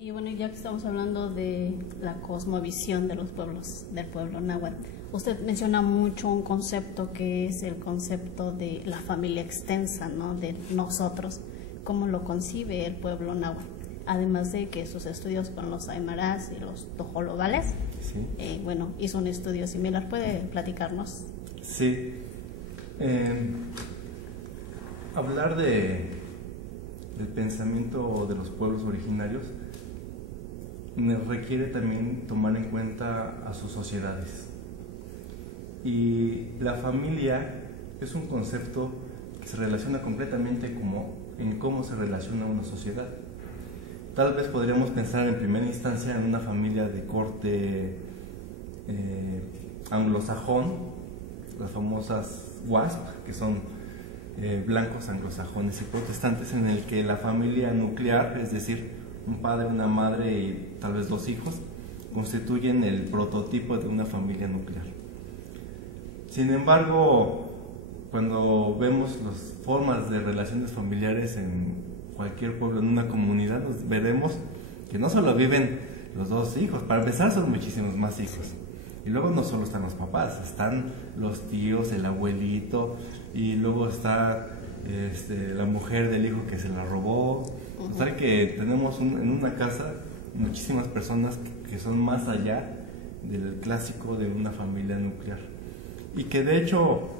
Y bueno, ya que estamos hablando de la cosmovisión de los pueblos, del pueblo náhuatl, usted menciona mucho un concepto que es el concepto de la familia extensa, ¿no? De nosotros, cómo lo concibe el pueblo náhuatl. Además de que sus estudios con los aymarás y los tojolobales, sí. Bueno, hizo un estudio similar. ¿Puede platicarnos? Sí. Hablar del pensamiento de los pueblos originarios requiere también tomar en cuenta a sus sociedades. Y la familia es un concepto que se relaciona completamente en cómo se relaciona una sociedad. Tal vez podríamos pensar en primera instancia en una familia de corte anglosajón, las famosas WASP, que son blancos, anglosajones y protestantes, en el que la familia nuclear, es decir, un padre, una madre y tal vez 2 hijos, constituyen el prototipo de una familia nuclear. Sin embargo, cuando vemos las formas de relaciones familiares en cualquier pueblo, en una comunidad, veremos que no solo viven los 2 hijos, para empezar son muchísimos más hijos. Y luego no solo están los papás, están los tíos, el abuelito, y luego está la mujer del hijo que se la robó. Total que tenemos en una casa muchísimas personas que son más allá del clásico de una familia nuclear. Y que de hecho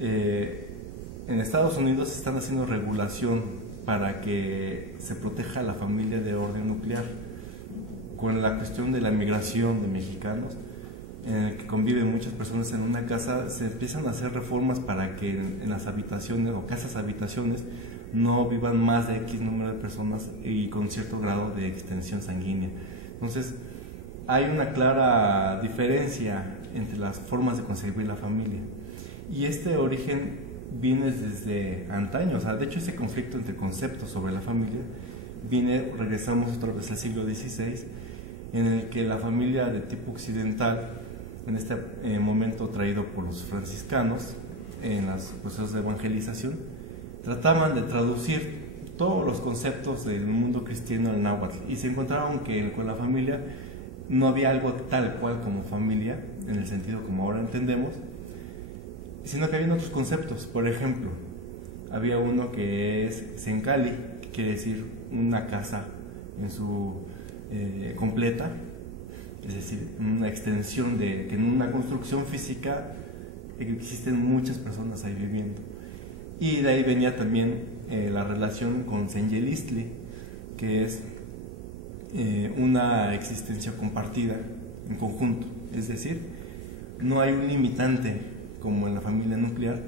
en Estados Unidos se están haciendo regulación para que se proteja a la familia de orden nuclear, con la cuestión de la migración de mexicanos, en el que conviven muchas personas en una casa. Se empiezan a hacer reformas para que en las habitaciones o casas habitaciones no vivan más de X número de personas y con cierto grado de extensión sanguínea. Entonces hay una clara diferencia entre las formas de concebir la familia, y este origen viene desde antaño. O sea, de hecho ese conflicto entre conceptos sobre la familia regresamos otra vez al siglo XVI, en el que la familia de tipo occidental, en este momento traído por los franciscanos en los procesos de evangelización, trataban de traducir todos los conceptos del mundo cristiano al náhuatl, y se encontraron que con la familia no había algo tal cual como familia en el sentido como ahora entendemos, sino que había otros conceptos. Por ejemplo, había uno que es Sencali, que quiere decir una casa en su completa, es decir, una extensión de que en una construcción física existen muchas personas ahí viviendo. Y de ahí venía también la relación con Senyelistli, que es una existencia compartida en conjunto, es decir, no hay un limitante como en la familia nuclear,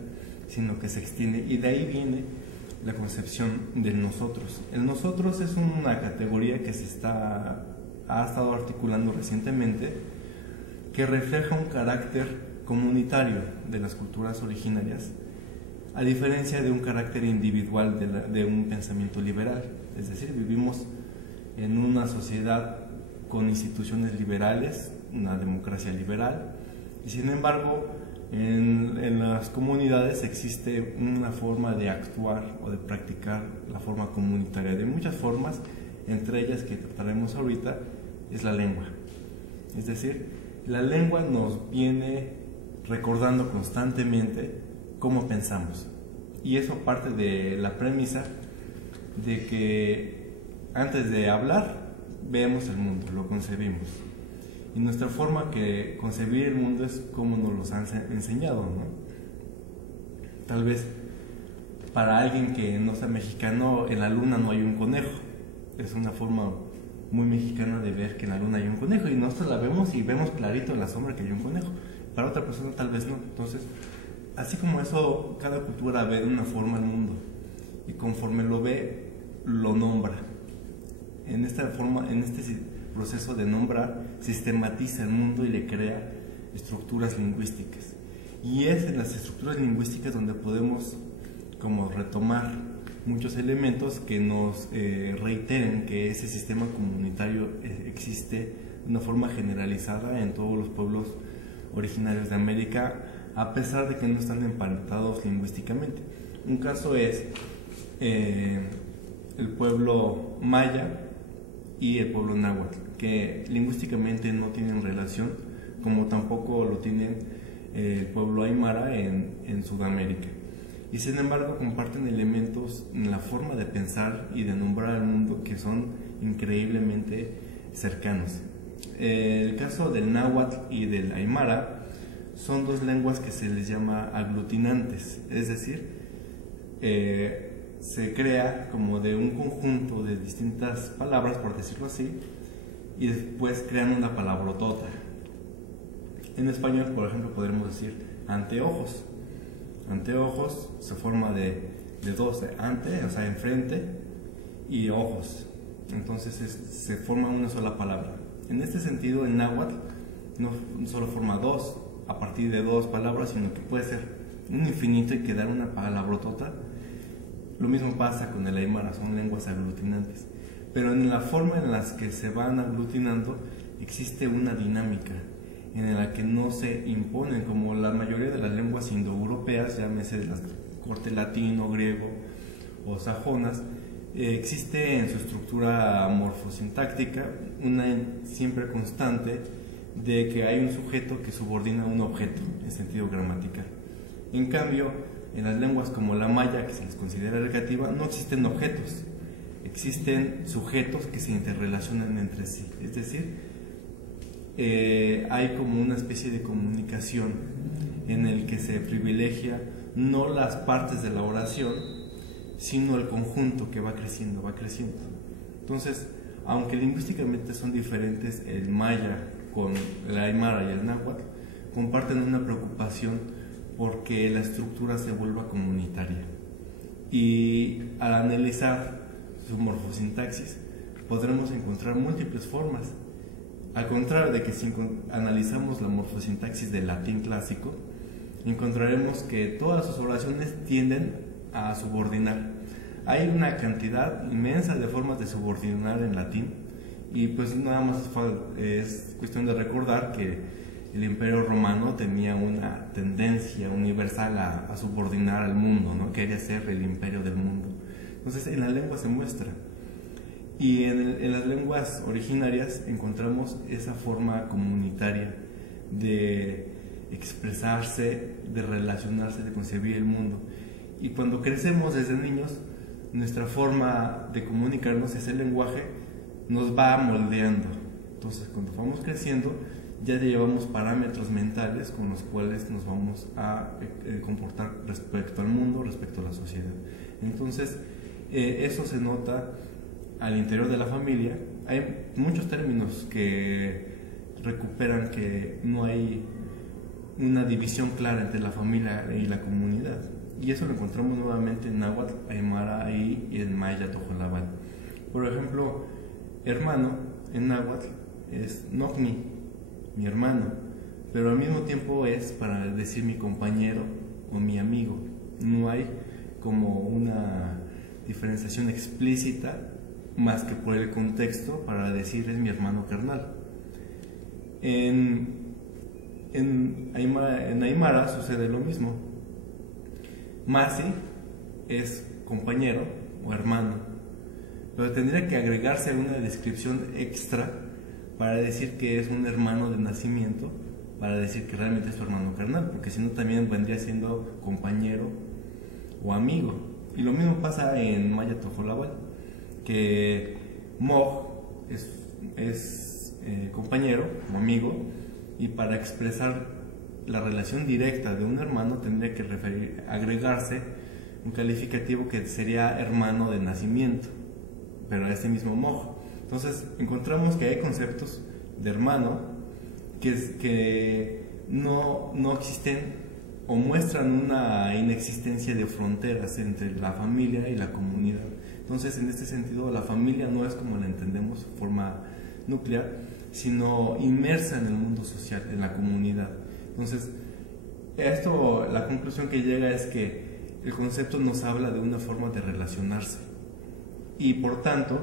sino que se extiende, y de ahí viene la concepción del nosotros. El nosotros es una categoría que ha estado articulando recientemente, que refleja un carácter comunitario de las culturas originarias, a diferencia de un carácter individual de un pensamiento liberal. Es decir, vivimos en una sociedad con instituciones liberales, una democracia liberal, y sin embargo en las comunidades existe una forma de actuar o de practicar la forma comunitaria de muchas formas, entre ellas que trataremos ahorita es la lengua. Es decir, la lengua nos viene recordando constantemente cómo pensamos, y eso parte de la premisa de que antes de hablar vemos el mundo, lo concebimos, y nuestra forma de concebir el mundo es como nos los han enseñado, ¿no? Tal vez para alguien que no sea mexicano, en la luna no hay un conejo. Es una forma muy mexicana de ver que en la luna hay un conejo, y nosotros la vemos y vemos clarito en la sombra que hay un conejo. Para otra persona tal vez no. Entonces, así como eso, cada cultura ve de una forma el mundo, y conforme lo ve, lo nombra. En esta forma, en este proceso de nombrar, sistematiza el mundo y le crea estructuras lingüísticas. Y es en las estructuras lingüísticas donde podemos como retomar muchos elementos que nos reiteren que ese sistema comunitario existe de una forma generalizada en todos los pueblos originarios de América, a pesar de que no están emparentados lingüísticamente. Un caso es el pueblo maya, y el pueblo náhuatl, que lingüísticamente no tienen relación, como tampoco lo tienen el pueblo aymara en Sudamérica. Y sin embargo comparten elementos en la forma de pensar y de nombrar al mundo que son increíblemente cercanos. El caso del náhuatl y del aymara son dos lenguas que se les llama aglutinantes, es decir, se crea como de un conjunto de distintas palabras, por decirlo así, y después crean una palabrotota. En español, por ejemplo, podremos decir anteojos. Anteojos se forma de dos, de ante, o sea, enfrente, y ojos. Entonces se forma una sola palabra. En este sentido, en náhuatl no solo forma dos a partir de dos palabras, sino que puede ser un infinito y quedar una palabrotota. Lo mismo pasa con el aymara, son lenguas aglutinantes. Pero en la forma en la que se van aglutinando existe una dinámica en la que no se imponen, como la mayoría de las lenguas indoeuropeas, llámese de las corte latino, griego o sajonas, existe en su estructura morfosintáctica una siempre constante de que hay un sujeto que subordina a un objeto en sentido gramatical. En cambio, en las lenguas como la maya, que se les considera ergativa, no existen objetos, existen sujetos que se interrelacionan entre sí, es decir, hay como una especie de comunicación en el que se privilegia no las partes de la oración, sino el conjunto que va creciendo, va creciendo. Entonces, aunque lingüísticamente son diferentes el maya con el aymara y el náhuatl, comparten una preocupación porque la estructura se vuelva comunitaria. Y al analizar su morfosintaxis, podremos encontrar múltiples formas. Al contrario de que si analizamos la morfosintaxis del latín clásico, encontraremos que todas sus oraciones tienden a subordinar. Hay una cantidad inmensa de formas de subordinar en latín, y pues nada más es cuestión de recordar que el Imperio Romano tenía una tendencia universal a subordinar al mundo, ¿no? Quería ser el imperio del mundo. Entonces en la lengua se muestra. Y en las lenguas originarias encontramos esa forma comunitaria de expresarse, de relacionarse, de concebir el mundo. Y cuando crecemos desde niños, nuestra forma de comunicarnos, ese lenguaje, nos va moldeando. Entonces, cuando vamos creciendo, ya llevamos parámetros mentales con los cuales nos vamos a comportar respecto al mundo, respecto a la sociedad. Entonces, eso se nota al interior de la familia. Hay muchos términos que recuperan que no hay una división clara entre la familia y la comunidad, y eso lo encontramos nuevamente en náhuatl, aymara y en maya tojolabal. Por ejemplo, hermano en náhuatl es nocni, mi hermano, pero al mismo tiempo es para decir mi compañero o mi amigo. No hay como una diferenciación explícita más que por el contexto para decir es mi hermano carnal. En aymara sucede lo mismo. Masi es compañero o hermano, pero tendría que agregarse una descripción extra para decir que es un hermano de nacimiento, para decir que realmente es tu hermano carnal, porque si no también vendría siendo compañero o amigo. Y lo mismo pasa en maya tojolabal, que moj es compañero o amigo, y para expresar la relación directa de un hermano tendría que agregarse un calificativo que sería hermano de nacimiento, pero a este mismo moj. Entonces encontramos que hay conceptos de hermano que no existen o muestran una inexistencia de fronteras entre la familia y la comunidad. Entonces, en este sentido, la familia no es como la entendemos, forma nuclear, sino inmersa en el mundo social, en la comunidad. Entonces, la conclusión que llega es que el concepto nos habla de una forma de relacionarse, y por tanto,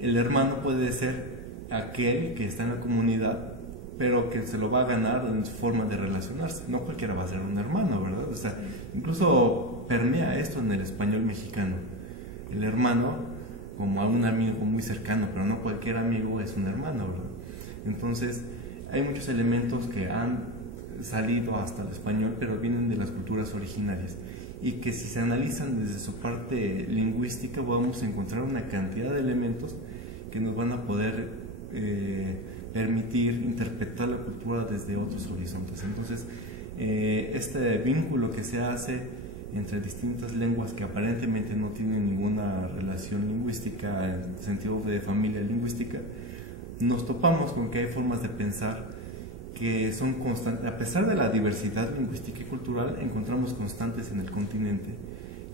el hermano puede ser aquel que está en la comunidad, pero que se lo va a ganar en su forma de relacionarse. No cualquiera va a ser un hermano, ¿verdad? O sea, incluso permea esto en el español mexicano. El hermano como a un amigo muy cercano, pero no cualquier amigo es un hermano, ¿verdad? Entonces, hay muchos elementos que han salido hasta el español, pero vienen de las culturas originarias, y que si se analizan desde su parte lingüística, vamos a encontrar una cantidad de elementos que nos van a poder permitir interpretar la cultura desde otros horizontes. Entonces, este vínculo que se hace entre distintas lenguas que aparentemente no tienen ninguna relación lingüística en sentido de familia lingüística, nos topamos con que hay formas de pensar que son constantes. A pesar de la diversidad lingüística y cultural, encontramos constantes en el continente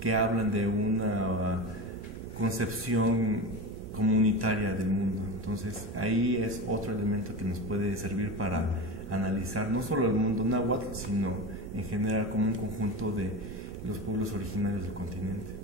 que hablan de una concepción comunitaria del mundo. Entonces ahí es otro elemento que nos puede servir para analizar no solo el mundo náhuatl, sino en general como un conjunto de los pueblos originarios del continente.